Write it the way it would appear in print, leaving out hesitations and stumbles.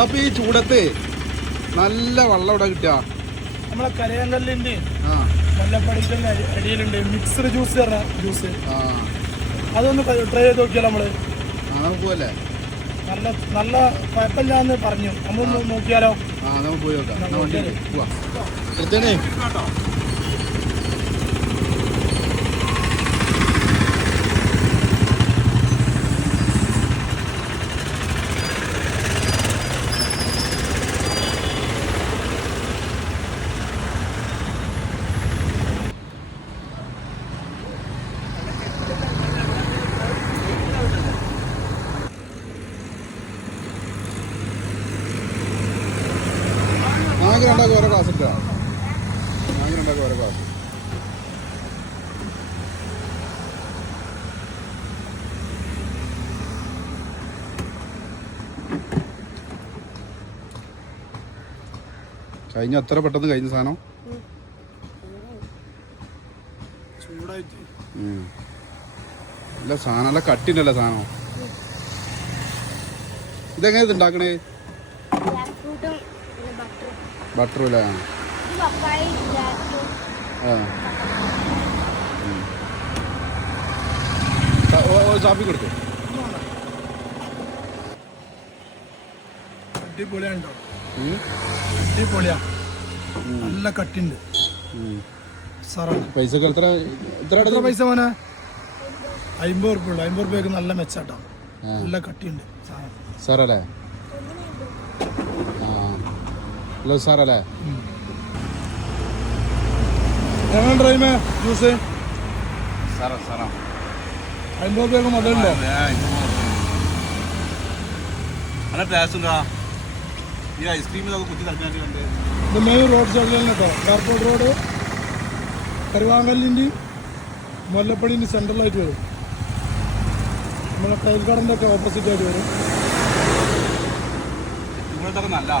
അപ്പൊ ഈ ചൂടത്ത് നല്ല വെള്ളം ഇവിടെ കിട്ടുക. നമ്മളെ കരയാങ്കല്ലിന്റെ മുല്ലപ്പടിക്കലിന്റെ അടിയിലുണ്ട് മിക്സ്ഡ് ജ്യൂസ് പറഞ്ഞ ജ്യൂസ്. അതൊന്ന് ട്രൈ ചെയ്ത് നോക്കിയാലോ നമ്മള്. പോവല്ലേ? നല്ല നല്ല കുഴപ്പമില്ലാന്ന് പറഞ്ഞു. നമ്മളൊന്ന് നോക്കിയാലോ? നമുക്ക് പോയി നോക്കാം. ഞങ്ങൾക്ക് രണ്ടാൾക്ക് ഓരോ ക്ലാസ് ഇട്ടാ. ഞങ്ങൾക്ക് രണ്ടാൾക്ക് ഓരോ ക്ലാസ്. കഴിഞ്ഞ എത്ര പെട്ടെന്ന് കഴിഞ്ഞ സാധനം. അല്ല സാധനം നല്ല കട്ടിണ്ടല്ലോ സാധനം. ഇതെങ്ങനെ ഇത് ഉണ്ടാക്കണേ? ബട്ടറും അല്ലേ? ചാപ്പി കൊടുത്തു. അടിപൊളിയാണ്ടോ? അടിപൊളിയാ, നല്ല കട്ടിണ്ട്. പൈസ എത്ര പൈസ മോനെ? 50 ഉറുപ്പ്യ ഉള്ളു. 50 ഉറുപ്പ്യക്ക് നല്ല മെച്ചാട്ടോ, നല്ല കട്ടിയുണ്ട് സാറല്ലേ? ഹലോ സാറല്ലേ? എങ്ങനെ ഡ്രൈമേ ജ്യൂസ്? 50 ഉറുപ്പ്യക്ക് മുതലുണ്ടോ? നല്ല ടേസ്റ്റ് ഉണ്ടാ. ഈ ഐസ്ക്രീം കുത്തി തട്ടാൻ ഇത് മെയിൻ റോഡ് സൈഡിൽ തന്നെ കേട്ടോ. എയർപോർട്ട് റോഡ് കരുവാങ്കല്ലിൻ്റെയും മുല്ലപ്പള്ളിൻ്റെ സെൻട്രലായിട്ട് വരും. നമ്മളെ ടൈൽ കടൻ്റെ ഒക്കെ ഓപ്പോസിറ്റ് ആയിട്ട് വരും. നിങ്ങളൊക്കെ നല്ല